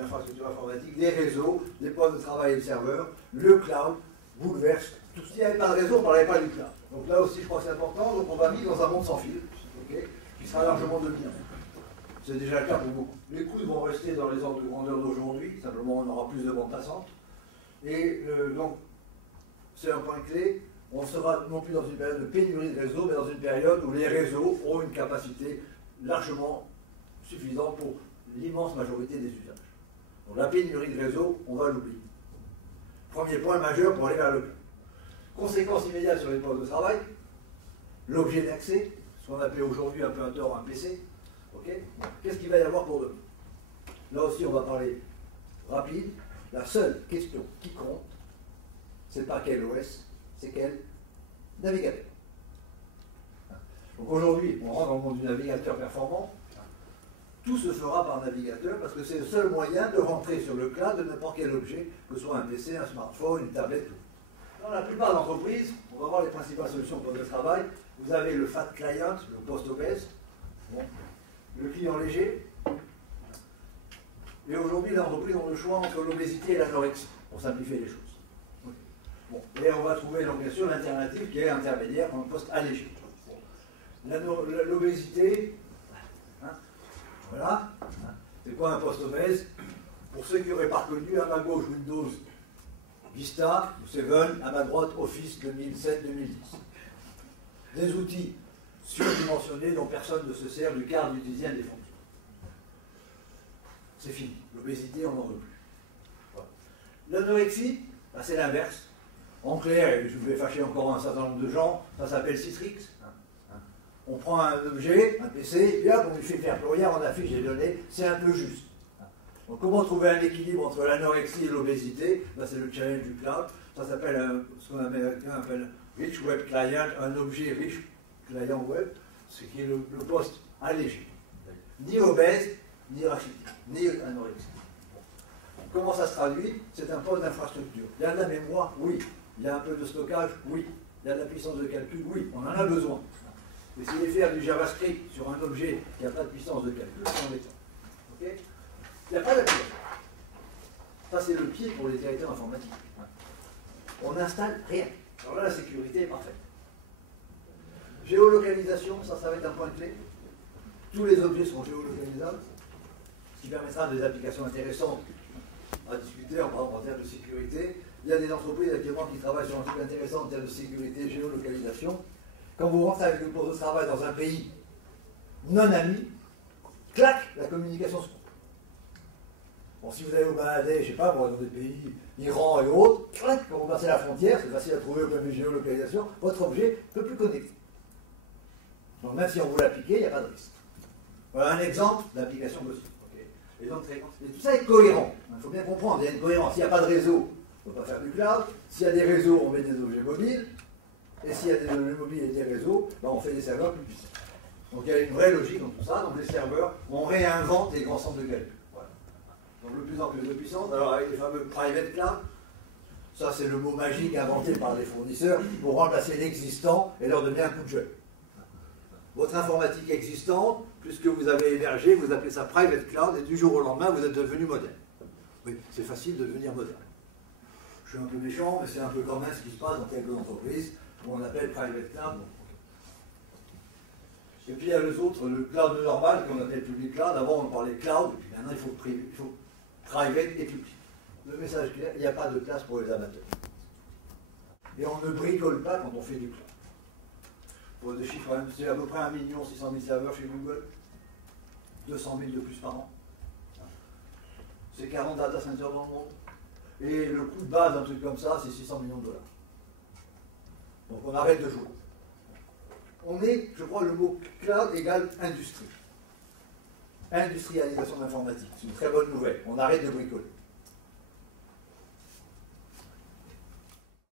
une infrastructure informatique, des réseaux, des postes de travail et de serveurs, le cloud bouleverse tout. S'il n'y avait pas de réseau, on ne parlerait pas du cloud. Donc là aussi, je crois que c'est important. Donc on va vivre dans un monde sans fil, okay, qui sera largement dominant. C'est déjà le cas pour beaucoup. Les coûts vont rester dans les ordres de grandeur d'aujourd'hui, simplement on aura plus de bandes passantes. Et donc, c'est un point clé. On sera non plus dans une période de pénurie de réseaux, mais dans une période où les réseaux ont une capacité largement suffisante pour l'immense majorité des usages. Donc la pénurie de réseaux, on va l'oublier. Premier point majeur pour aller vers le cloud. Conséquence immédiate sur les postes de travail, l'objet d'accès, ce qu'on appelle aujourd'hui un peu un tort, un PC. Okay. Qu'est-ce qu'il va y avoir pour demain? Là aussi, on va parler rapide. La seule question qui compte, c'est pas quel OS, c'est quel navigateur. Donc aujourd'hui, on rentre dans le monde du navigateur performant. Tout se fera par navigateur parce que c'est le seul moyen de rentrer sur le cloud de n'importe quel objet, que ce soit un PC, un smartphone, une tablette, tout. Dans la plupart d'entreprises, on va voir les principales solutions pour le travail. Vous avez le fat client, le post obèse, bon, le client léger. Et aujourd'hui, les entreprises ont le choix entre l'obésité et l'anorexie, pour simplifier les choses. Bon, et on va trouver donc bien sûr l'alternative qui est intermédiaire dans le poste allégé. L'obésité, hein, voilà, hein, c'est quoi un poste obèse? Pour ceux qui n'auraient pas reconnu, à ma gauche Windows Vista, 7, à ma droite Office 2007-2010. Des outils surdimensionnés dont personne ne se sert du quart du dixième des fonctions. C'est fini. L'obésité, on n'en veut plus. Voilà. L'anorexie, ben, c'est l'inverse. En clair, et je vais fâcher encore un certain nombre de gens, ça s'appelle Citrix. On prend un objet, un PC, et hop, on lui fait faire plus rien, on affiche les données, c'est un peu juste. Donc comment trouver un équilibre entre l'anorexie et l'obésité? Ben, c'est le challenge du cloud. Ça s'appelle ce qu'on appelle Rich Web Client, un objet riche client web, ce qui est le poste allégé. Ni obèse, ni rachitique, ni anorexique. Comment ça se traduit? C'est un poste d'infrastructure. Il y a de la mémoire? Oui. Il y a un peu de stockage? Oui. Il y a de la puissance de calcul? Oui. On en a besoin. Mais si vous voulez faire du JavaScript sur un objet qui n'a pas de puissance de calcul, c'est embêtant. Okay, il n'y a pas d'application. Ça, c'est le pied pour les directeurs informatiques. On n'installe rien. Alors là, la sécurité est parfaite. Géolocalisation, ça va être un point clé. Tous les objets seront géolocalisables, ce qui permettra des applications intéressantes à discuter en termes de sécurité. Il y a des entreprises actuellement qui travaillent sur un truc intéressant en termes de sécurité, géolocalisation. Quand vous rentrez avec une poste de travail dans un pays non ami, clac, la communication se coupe. Bon, si vous allez au Bangladesh, je ne sais pas, dans des pays, Iran et autres, clac, quand vous passez la frontière, c'est facile à trouver au point de vue géolocalisation, votre objet ne peut plus connecter. Donc même si on vous l'a piqué, il n'y a pas de risque. Voilà un exemple d'application possible. Okay. Et donc, tout ça est cohérent. Il faut bien comprendre, il y a une cohérence. S'il n'y a pas de réseau, on ne peut pas faire du cloud. S'il y a des réseaux, on met des objets mobiles. Et s'il y a des objets mobiles et des réseaux, ben on fait des serveurs plus puissants. Donc il y a une vraie logique dans tout ça. Donc les serveurs, on réinvente les grands centres de calcul. Voilà. Donc de plus en plus de puissance. Alors avec les fameux private cloud, ça c'est le mot magique inventé par les fournisseurs pour remplacer l'existant et leur donner un coup de jeune. Votre informatique existante, puisque vous avez hébergé, vous appelez ça private cloud, et du jour au lendemain, vous êtes devenu moderne. Oui, c'est facile de devenir moderne. Je suis un peu méchant, mais c'est un peu quand même ce qui se passe dans quelques entreprises où on appelle private cloud. Et puis il y a les autres, le cloud normal qu'on appelle public cloud. Avant on parlait cloud, et puis maintenant il faut private et public. Le message clair, il n'y a pas de place pour les amateurs. Et on ne bricole pas quand on fait du cloud. Pour des chiffres, c'est à peu près 1 600 000 serveurs chez Google, 200 000 de plus par an. C'est 40 data centers dans le monde. Et le coût de base d'un truc comme ça, c'est 600 millions de dollars. Donc on arrête de jouer. On est, je crois, le mot cloud égale industrie. Industrialisation de l'informatique. C'est une très bonne nouvelle. On arrête de bricoler.